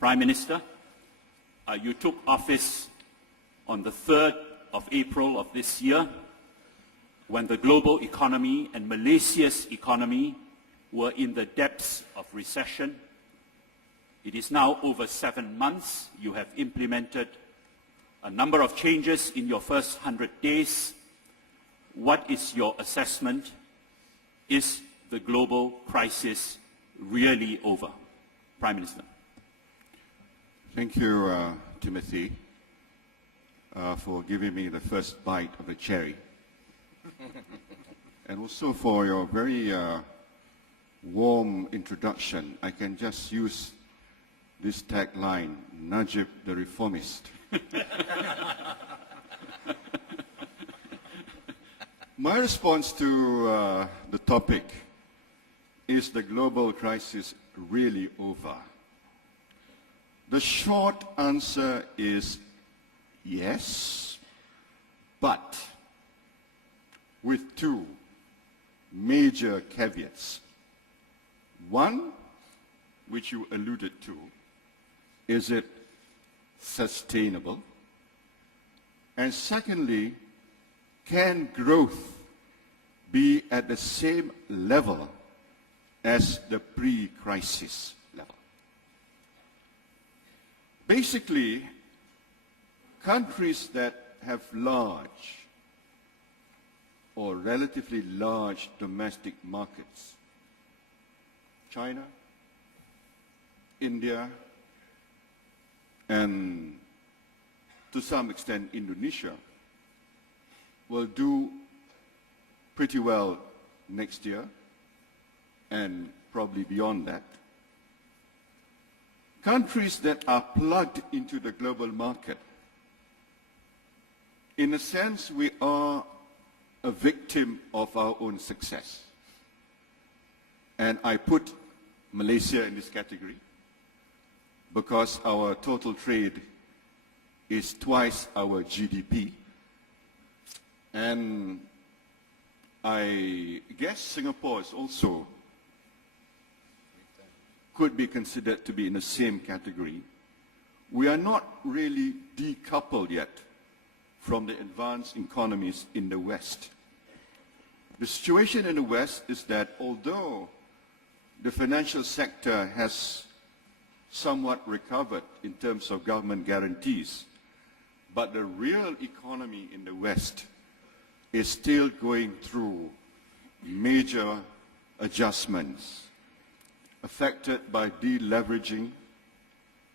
Prime Minister, you took office on the 3rd of April of this year, when the global economy and Malaysia's economy were in the depths of recession. It is now over 7 months. You have implemented a number of changes in your first 100 days. What is your assessment? Is the global crisis really over? Prime Minister. Thank you, Timothy, for giving me the first bite of the cherry. And also for your very warm introduction. I can just use this tagline, Najib the reformist. My response to the topic, is the global crisis really over? The short answer is yes, but with two major caveats. One, which you alluded to, is it sustainable? And secondly, can growth be at the same level as the pre-crisis level? Basically, countries that have large or relatively large domestic markets, China, India, and to some extent Indonesia, will do pretty well next year and probably beyond that. Countries that are plugged into the global market, in a sense, we are a victim of our own success. And I put Malaysia in this category because our total trade is twice our GDP. And I guess Singapore is also could be considered to be in the same category. We are not really decoupled yet from the advanced economies in the West. The situation in the West is that although the financial sector has somewhat recovered in terms of government guarantees, but the real economy in the West is still going through major adjustments, affected by deleveraging,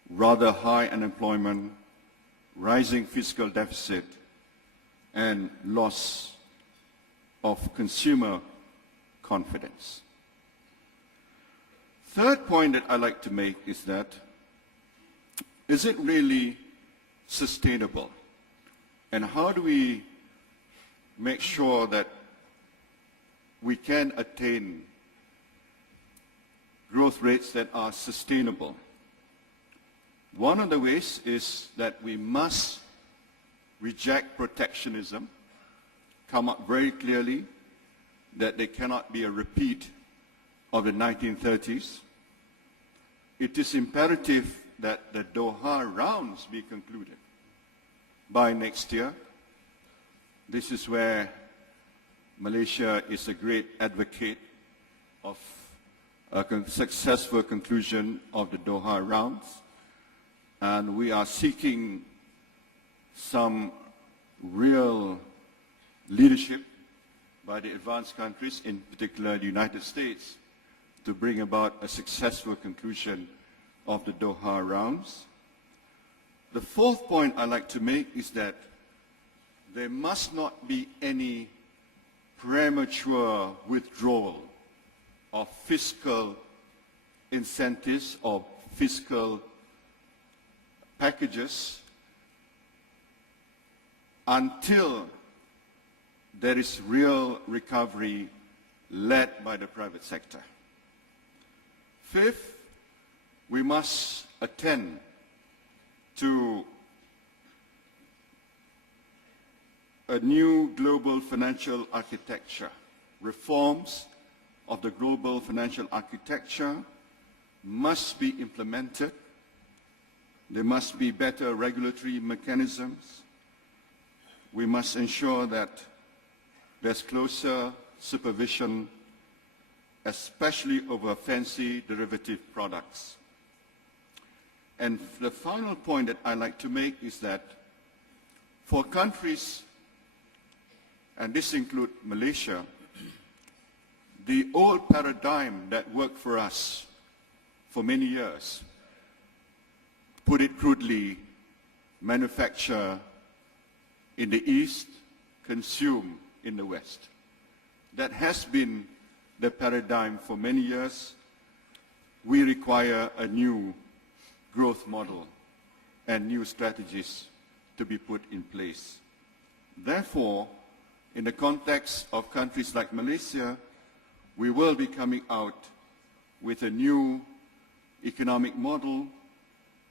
rather high unemployment, rising fiscal deficit, and loss of consumer confidence. Third point that I'd like to make is that, is it really sustainable? And how do we make sure that we can attain growth rates that are sustainable? One of the ways is that we must reject protectionism, come up very clearly that there cannot be a repeat of the 1930s. It is imperative that the Doha rounds be concluded by next year. This is where Malaysia is a great advocate of a successful conclusion of the Doha rounds. And we are seeking some real leadership by the advanced countries, in particular the United States, to bring about a successful conclusion of the Doha rounds. The fourth point I'd like to make is that there must not be any premature withdrawal of fiscal incentives or fiscal packages until there is real recovery led by the private sector. Fifth, we must attend to a new global financial architecture. Reforms of the global financial architecture must be implemented There must be better regulatory mechanisms. We must ensure that there's closer supervision, especially over fancy derivative products. And the final point that I'd like to make is that for countries, and this includes Malaysia, the old paradigm that worked for us for many years, put it crudely, manufacture in the East, consume in the West. That has been the paradigm for many years. We require a new growth model and new strategies to be put in place. Therefore, in the context of countries like Malaysia, we will be coming out with a new economic model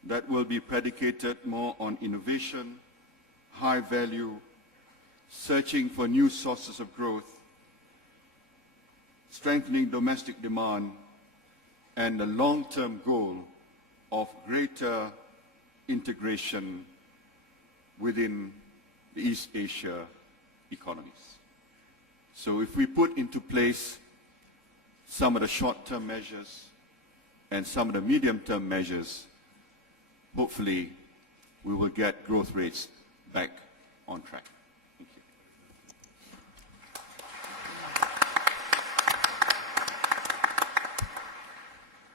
that will be predicated more on innovation, high value, searching for new sources of growth, strengthening domestic demand, and the long-term goal of greater integration within the East Asia economies. So if we put into place some of the short-term measures and some of the medium-term measures, hopefully we will get growth rates back on track.